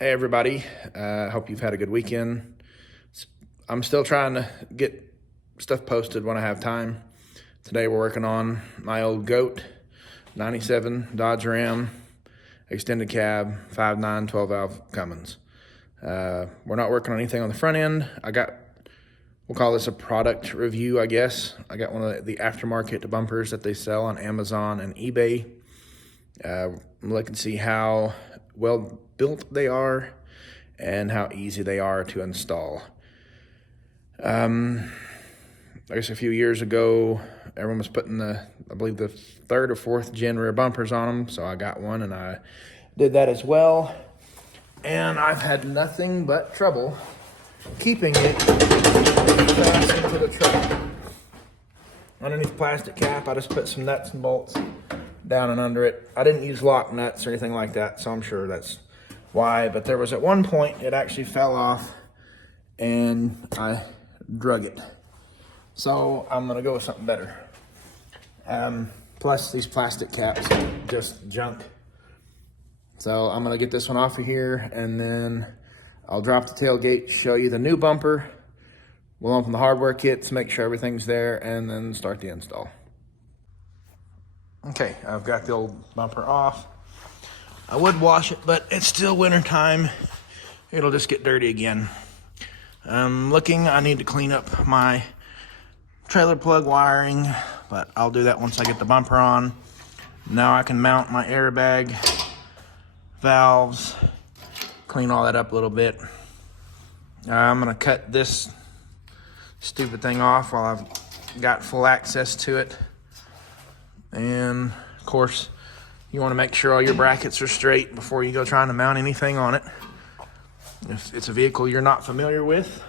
Hey everybody, hope you've had a good weekend. I'm still trying to get stuff posted when I have time. Today we're working on my old GOAT 97 Dodge Ram extended cab 5.9 12-valve Cummins. We're not working on anything on the front end. We'll call this a product review, I guess. I got one of the aftermarket bumpers that they sell on Amazon and eBay. I'm looking to see how well built they are and how easy they are to install. I guess a few years ago, everyone was putting I believe the 3rd or 4th gen rear bumpers on them, so I got one and I did that as well. And I've had nothing but trouble keeping it fast into the truck. Underneath plastic cap, I just put some nuts and bolts down and under it. I didn't use lock nuts or anything like that, so I'm sure that's why. But there was at one point it actually fell off and I drug it. So I'm gonna go with something better. Plus these plastic caps are just junk. So I'm gonna get this one off of here and then I'll drop the tailgate, show you the new bumper. We'll open the hardware kits, make sure everything's there, and then start the install. Okay, I've got the old bumper off. I would wash it, but it's still winter time. It'll just get dirty again. I need to clean up my trailer plug wiring, but I'll do that once I get the bumper on. Now I can mount my airbag valves, clean all that up a little bit. I'm gonna cut this stupid thing off while I've got full access to it. And of course, you want to make sure all your brackets are straight before you go trying to mount anything on it. If it's a vehicle you're not familiar with,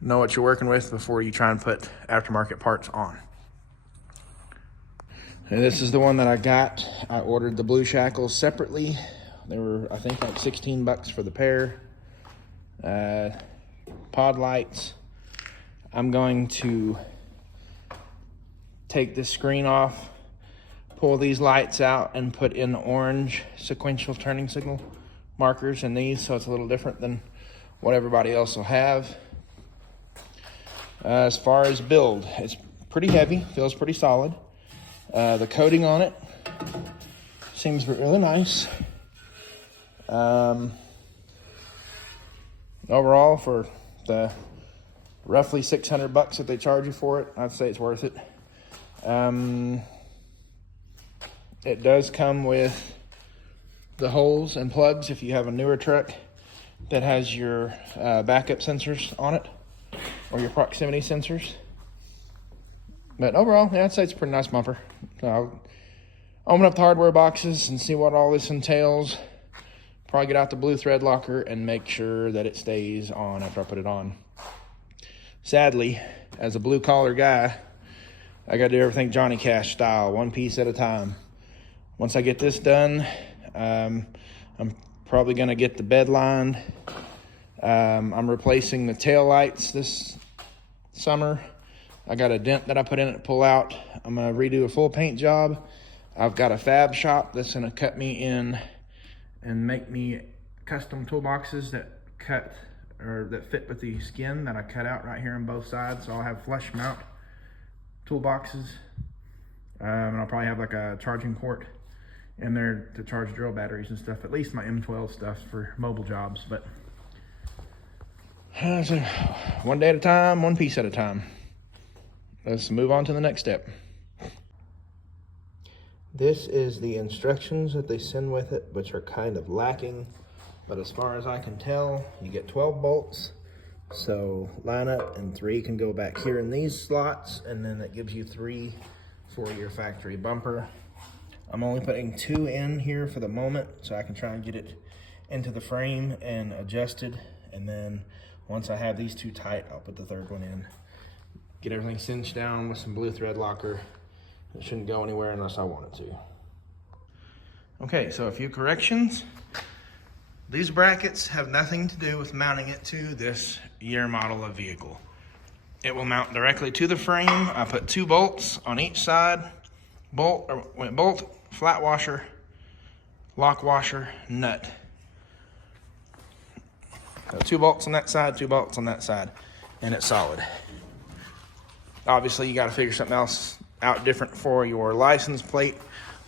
know what you're working with before you try and put aftermarket parts on. And this is the one that I got. I ordered the blue shackles separately. They were, I think, like 16 bucks for the pair. Pod lights. I'm going to take this screen off, pull these lights out, and put in orange sequential turning signal markers in these, so it's a little different than what everybody else will have. As far as build, it's pretty heavy, feels pretty solid. The coating on it seems really nice. Overall, for the roughly 600 bucks that they charge you for it, I'd say it's worth it. It does come with the holes and plugs if you have a newer truck that has your backup sensors on it or your proximity sensors. But overall, yeah, I'd say it's a pretty nice bumper. So I'll open up the hardware boxes and see what all this entails. Probably get out the blue thread locker and make sure that it stays on after I put it on. Sadly, as a blue collar guy, I gotta do everything Johnny Cash style, one piece at a time. Once I get this done, I'm probably gonna get the bed lined. I'm replacing the tail lights this summer. I got a dent that I put in it to pull out. I'm gonna redo a full paint job. I've got a fab shop that's gonna cut me in and make me custom toolboxes that fit with the skin that I cut out right here on both sides. So I'll have flush mount toolboxes, and I'll probably have like a charging port in there to charge drill batteries and stuff, at least my M12 stuff for mobile jobs. But so one day at a time, one piece at a time. Let's move on to the next step. This is the instructions that they send with it, which are kind of lacking, but as far as I can tell, you get 12 bolts. So line up and 3 can go back here in these slots, and then that gives you 3 for your factory bumper. I'm only putting 2 in here for the moment, so I can try and get it into the frame and adjusted. And then once I have these 2 tight, I'll put the 3rd one in. Get everything cinched down with some blue thread locker. It shouldn't go anywhere unless I want it to. Okay, so a few corrections. These brackets have nothing to do with mounting it to this year model of vehicle. It will mount directly to the frame. I put 2 bolts on each side. Bolt, flat washer, lock washer, nut. So 2 bolts on that side, 2 bolts on that side, and it's solid. Obviously, you got to figure something else out different for your license plate,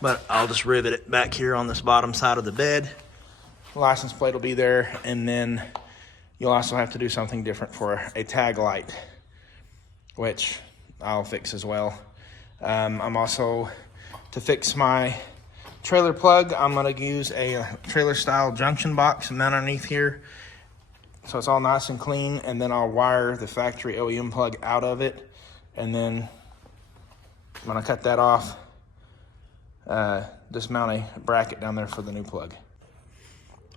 but I'll just rivet it back here on this bottom side of the bed. The license plate will be there, and then you'll also have to do something different for a tag light, which I'll fix as well. I'm also, to fix my trailer plug, I'm gonna use a trailer style junction box and mount underneath here, so it's all nice and clean, and then I'll wire the factory OEM plug out of it, and then when I cut that off, just mount a bracket down there for the new plug.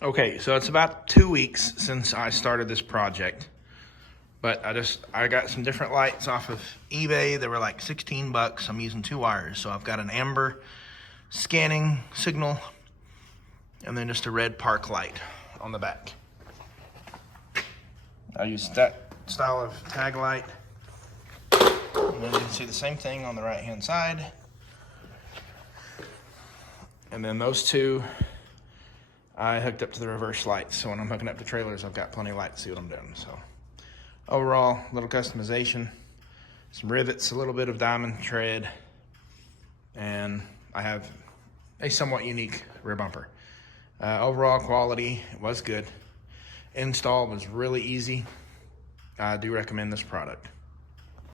Okay, so it's about 2 weeks since I started this project, but I got some different lights off of eBay. They were like 16 bucks. I'm using 2 wires. So I've got an amber scanning signal and then just a red park light on the back. I use that style of tag light. And then you can see the same thing on the right hand side. And then those 2 I hooked up to the reverse lights, so when I'm hooking up to trailers, I've got plenty of light to see what I'm doing. So overall, a little customization, some rivets, a little bit of diamond tread, and I have a somewhat unique rear bumper. Overall quality was good. Install was really easy. I do recommend this product.